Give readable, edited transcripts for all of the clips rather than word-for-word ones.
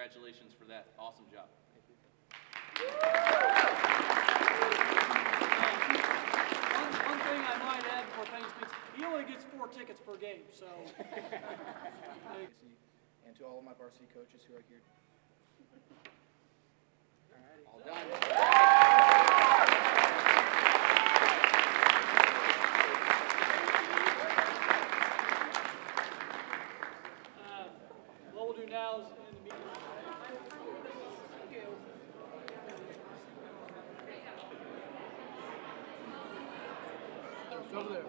congratulations for that awesome job. One thing I might add before Peyton speaks, he only gets 4 tickets per game, so. And to all of my varsity coaches who are here. All done. What we'll do now is in the meeting. Over there.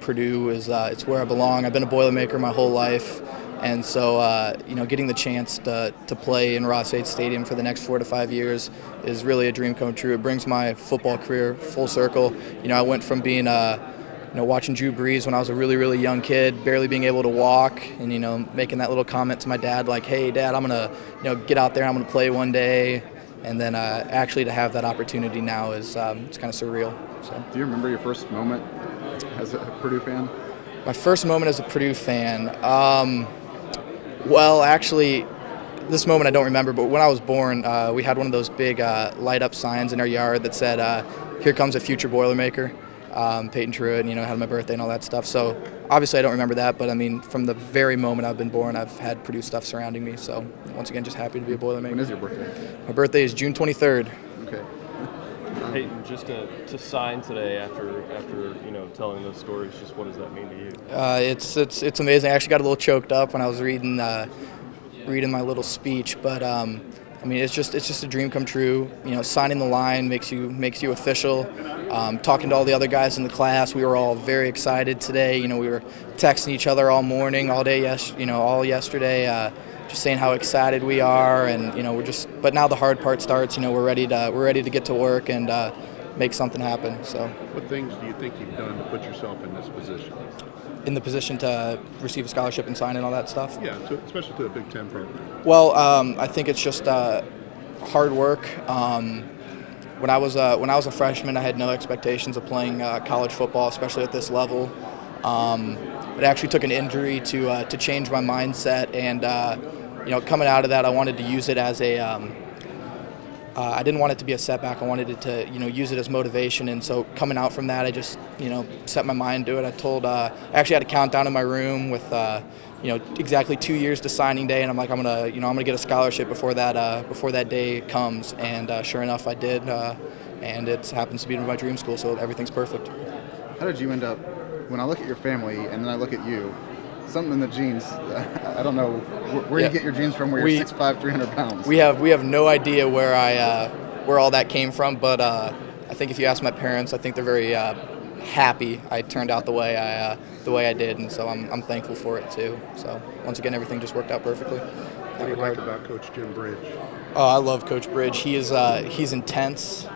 Purdue is it's where I belong. I've been a Boilermaker my whole life, and so you know, getting the chance to play in Ross 8 Stadium for the next 4 to 5 years is really a dream come true. It brings my football career full circle. You know, I went from being you know, watching Drew Brees when I was a really young kid, barely being able to walk, and you know, making that little comment to my dad like, "Hey, Dad, I'm gonna get out there, I'm gonna play one day," and then actually to have that opportunity now is it's kind of surreal. So. Do you remember your first moment as a Purdue fan? My first moment as a Purdue fan, well, actually, this moment I don't remember, but when I was born, we had one of those big light-up signs in our yard that said, "Here comes a future Boilermaker." Peyton Truitt, and had my birthday and all that stuff. So obviously I don't remember that, but I mean, from the very moment I've been born, I've had Purdue stuff surrounding me. So once again, just happy to be a Boilermaker. When is your birthday? My birthday is June 23rd. Okay. Peyton, just to sign today after telling those stories, just what does that mean to you? It's amazing. I actually got a little choked up when I was reading my little speech, but I mean, it's just a dream come true. Signing the line makes you official. Talking to all the other guys in the class, we were all very excited today. We were texting each other all morning, all day, all yesterday, just saying how excited we are, and But now the hard part starts. We're ready to get to work and make something happen. So. What things do you think you've done to put yourself in this position? In the position to receive a scholarship and sign and all that stuff? Yeah, especially to the Big Ten program. Well, I think it's just hard work. When I was a freshman, I had no expectations of playing college football, especially at this level. It actually took an injury to change my mindset, and coming out of that, I wanted to use it as a. I didn't want it to be a setback. I wanted it to, use it as motivation. And so coming out from that, I just, set my mind to it. I actually had a countdown in my room with, exactly 2 years to signing day, and I'm like, I'm gonna get a scholarship before that day comes. And sure enough, I did. And it happens to be my dream school, so everything's perfect. How did you end up? When I look at your family and then I look at you, something in the genes. I don't know where you get your genes from. Where you're 6'5", 300 pounds. We have no idea where all that came from, but I think if you ask my parents, I think they're very happy I turned out the way I did, and so I'm thankful for it too. So once again, everything just worked out perfectly. What do you like about Coach Jim Bridge? Oh, I love Coach Bridge. He's intense.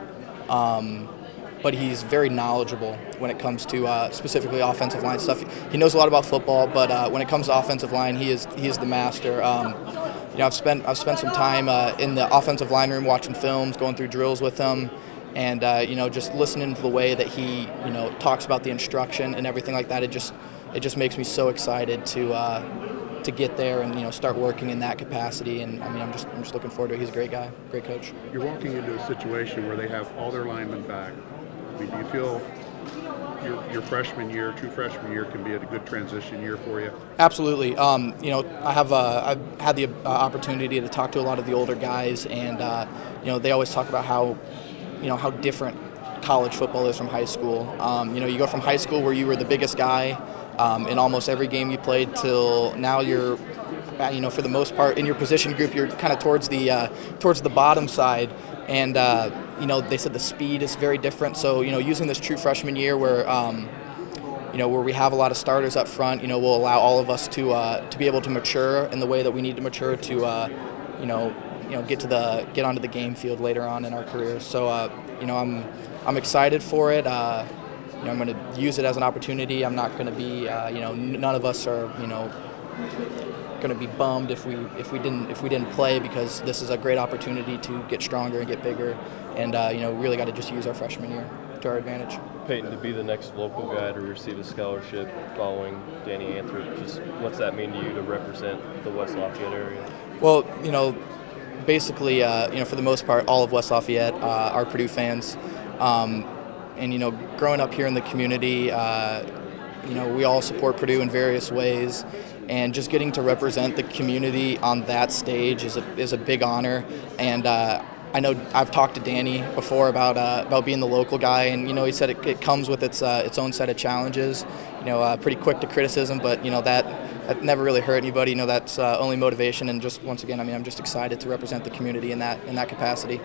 But he's very knowledgeable when it comes to specifically offensive line stuff. He knows a lot about football, but when it comes to offensive line, he is the master. I've spent some time in the offensive line room watching films, going through drills with him, and just listening to the way that he talks about the instruction and everything like that. It just makes me so excited to get there and start working in that capacity. And I mean, I'm just looking forward to it. He's a great guy, great coach. You're walking into a situation where they have all their linemen back. I mean, do you feel your freshman year, true freshman year, can be a good transition year for you? Absolutely. I've had the opportunity to talk to a lot of the older guys, and they always talk about how different college football is from high school. You go from high school where you were the biggest guy in almost every game you played, till now you're, for the most part in your position group, you're kind of towards the bottom side. And they said the speed is very different. So using this true freshman year where where we have a lot of starters up front, will allow all of us to be able to mature in the way that we need to mature to get onto the game field later on in our careers. So I'm excited for it. I'm going to use it as an opportunity. I'm not going to be none of us are going to be bummed if we didn't play, because this is a great opportunity to get stronger and get bigger, and really got to just use our freshman year to our advantage. Peyton, to be the next local guy to receive a scholarship following Danny Anthrop, just what's that mean to you to represent the West Lafayette area? Well, basically, for the most part, all of West Lafayette are Purdue fans. And, growing up here in the community, we all support Purdue in various ways. And just getting to represent the community on that stage is a big honor. And I know I've talked to Danny before about being the local guy, and he said it comes with its own set of challenges. Pretty quick to criticism, but that never really hurt anybody. That's only motivation. And just once again, I'm just excited to represent the community in that capacity.